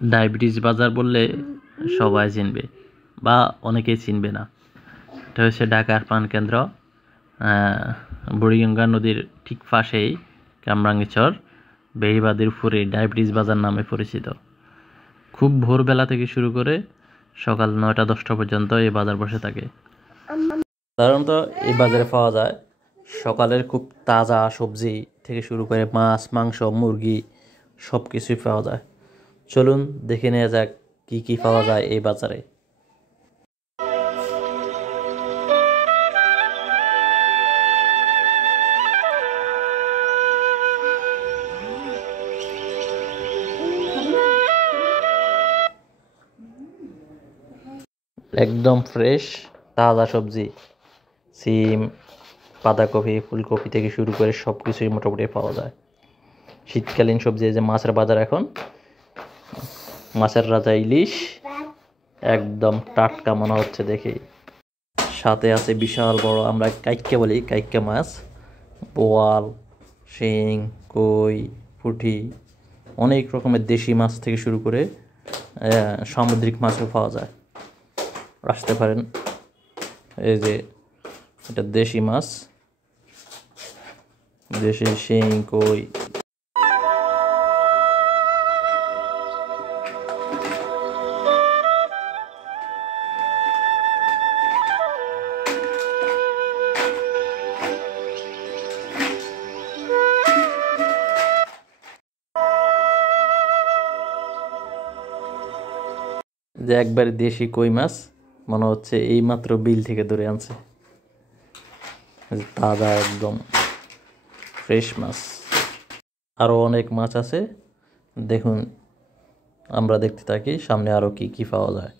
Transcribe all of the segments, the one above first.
Diabetes বাজার বললে সবাই চিনবে বা অনেকেই চিনবে না। এটা হচ্ছে ঢাকার প্রাণকেন্দ্র, বুড়িগঙ্গা নদীর ঠিক পাশেই কামরাঙ্গীরচর বেড়িবাঁধের উপরে ডায়াবেটিস বাজার নামে পরিচিত। খুব ভোরবেলা থেকে শুরু করে সকাল 9টা-10টা পর্যন্ত এই বাজার বসে থাকে। সাধারণত এই বাজারে পাওয়া যায় সকালের খুব তাজা সবজি থেকে শুরু করে মাছ, মাংস, মুরগি সব কিছুই পাওয়া যায়। চলুন দেখে নেওয়া যাক কি কি পাওয়া যায় এই বাজারে। একদম ফ্রেশ তাজা সবজি, সিম, বাঁধাকপি, ফুলকপি থেকে শুরু করে সব কিছুই মোটামুটি পাওয়া যায়। শীতকালীন সবজি, যে মাছের বাজার, এখন মাছের রাজা ইলিশ একদম টাটকা মনে হচ্ছে দেখে। সাথে আছে বিশাল বড়, আমরা কাইক্কা বলি, কাইক্কা মাছ, বোয়াল, শিং, কই, পুঁটি, অনেক রকমের দেশি মাছ থেকে শুরু করে সামুদ্রিক মাছও পাওয়া যায়। আসতে পারেন, এই যে এটা দেশি মাছ, দেশি শিং, কই। যে একবারে দেশি কই মাছ, মনে হচ্ছে এই মাত্র বিল থেকে ধরে আনছে, তাজা একদম ফ্রেশ মাছ। আরও অনেক মাছ আছে, দেখুন, আমরা দেখতে থাকি সামনে আরও কি কি পাওয়া যায়।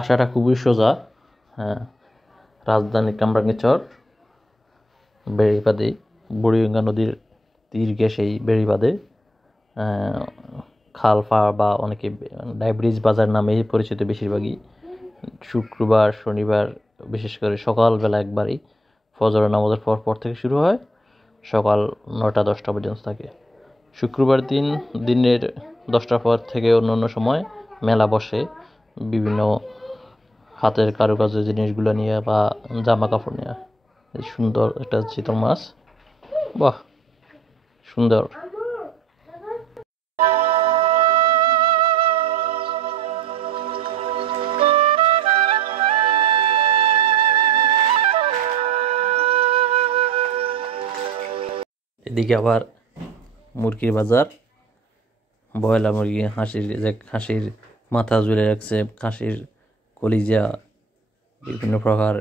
আসাটা খুবই সোজা, হ্যাঁ, রাজধানী কামরাঙ্গীরচর বেড়িবাঁধে, বুড়িগঙ্গা নদীর তীর ঘেঁষেই বেড়িবাঁধে খাল পাড়, বা অনেকে ডায়াবেটিস বাজার নামেই পরিচিত। বেশিরভাগই শুক্রবার, শনিবার বিশেষ করে সকালবেলা একবারই ফজর নামাজের পর থেকে শুরু হয়, সকাল 9টা-10টা পর্যন্ত থাকে। শুক্রবার দিনের 10টার পর থেকে অন্য সময় মেলা বসে বিভিন্ন হাতের কারুকাজের জিনিসগুলো নিয়ে বা জামা কাপড় নিয়ে। সুন্দর একটা চিতল মাছ, বাহ, সুন্দর। এদিকে আবার মুরগির বাজার, বয়লা মুরগি, খাসির মাথা ঝুলে রাখছে, খাসির কলিজা, বিভিন্ন প্রকার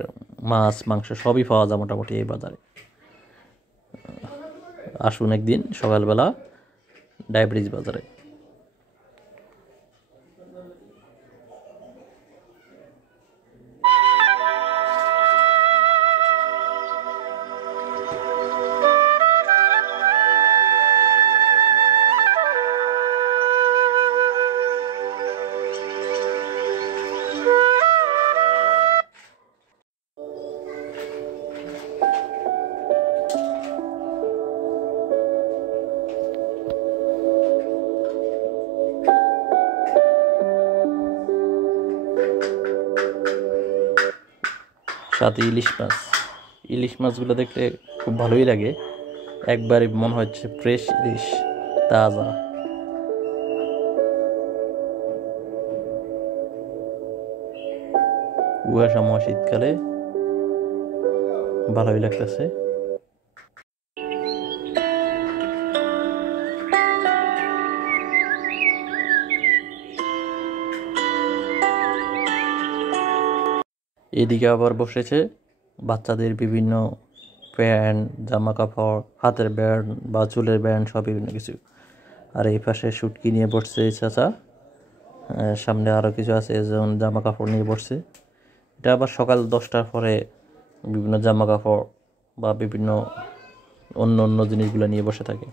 মাছ, মাংস সবই পাওয়া যায় মোটামুটি এই বাজারে। আসুন একদিন সকালবেলা ডায়াবেটিস বাজারে। সাথে ইলিশ মাছগুলো দেখলে খুব ভালোই লাগে, একবারে মনে হচ্ছে ফ্রেশ ইলিশ, তাজা। কুয়াশাময় শীতকালে ভালোই লাগতেছে। এদিকে আবার বসেছে বাচ্চাদের বিভিন্ন প্যান্ট, জামা কাপড়, হাতের ব্যান্ড বা চুলের ব্যান্ড, সব বিভিন্ন কিছু। আর এই পাশে শুটকি নিয়ে বসছে চাচা, সামনে আরও কিছু আছে, যেমন জামা কাপড় নিয়ে বসছে। এটা আবার সকাল 10টার পরে বিভিন্ন জামা কাপড় বা বিভিন্ন অন্য অন্য জিনিসগুলো নিয়ে বসে থাকে।